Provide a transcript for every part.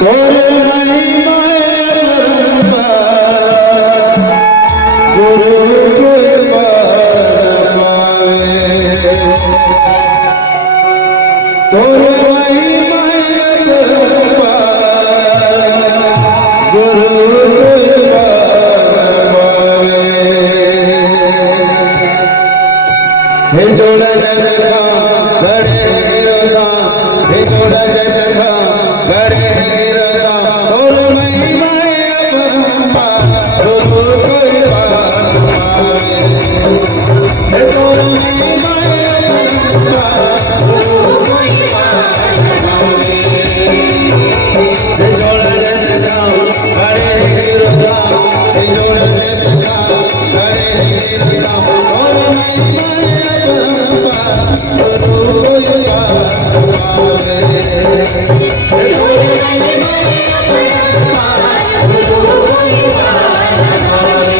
तोरे महिमाए परंपार गुरु कृपा पावे तोरे महिमाए परंपार गुरु कृपा पावे हे जोड़ा जगता बड़े गिरता हे जोड़ा जगता बड़े गिरता तोर महिमाए परंपार गुरु कृपा पावे हे तोर महिमाए परंपार गुरु कृपा पावे हे जोड़ा जगता बड़े गिरता हे जोड़ा जगता बड़े गिरता तोर महिमाए परंपार गुरु कृपा पावे हे तोर महिमाए परंपार गुरु कृपा पावे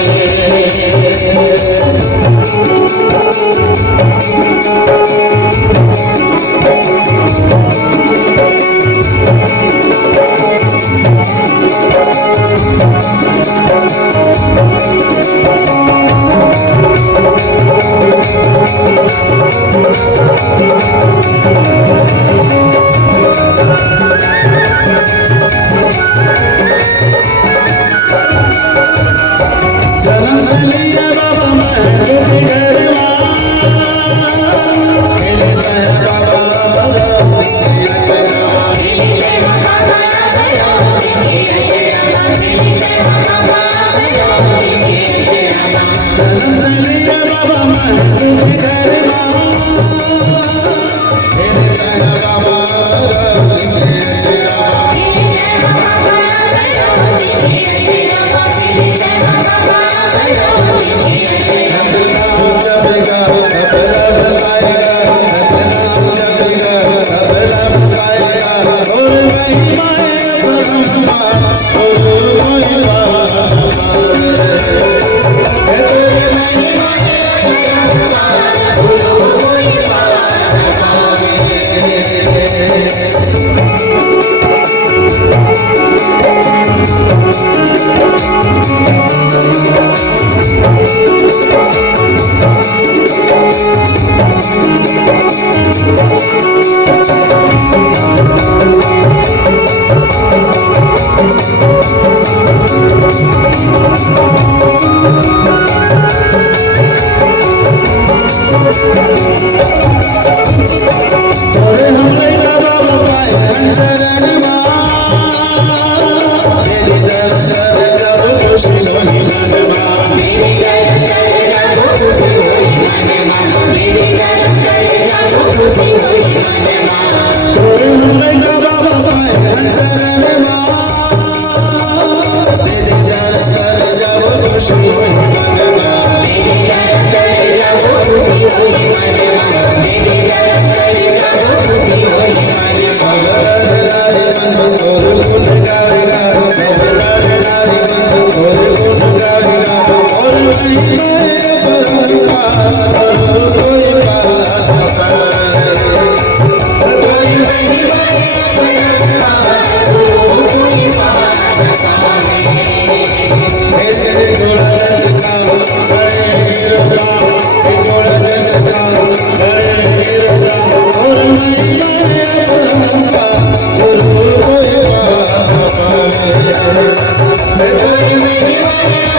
Hey,